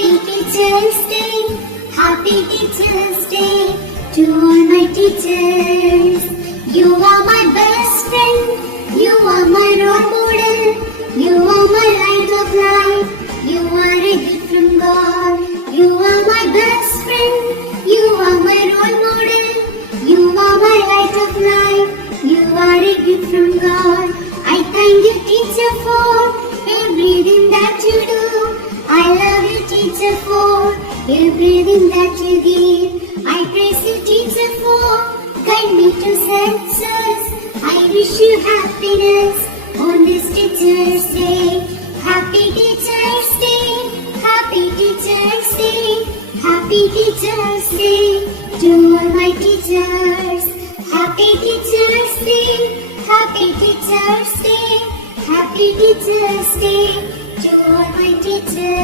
Happy Teachers Day, Happy Teachers Day to all my teachers. You are my best friend, you are my role model, you are my light of life, you are a gift from God. You are my best friend, you are my role model, you are my light of life, you are a gift from God. I thank you, teacher, for everything that you do. I love you, teacher, for everything that you give. I praise you, teacher, for guide me to success. I wish you happiness on this Teachers Day. Happy Teachers Day, Happy Teachers Day, Happy Teachers Day to all my teachers. Happy Teachers Day, Happy Teachers Day, Happy Teachers Day to all my teachers.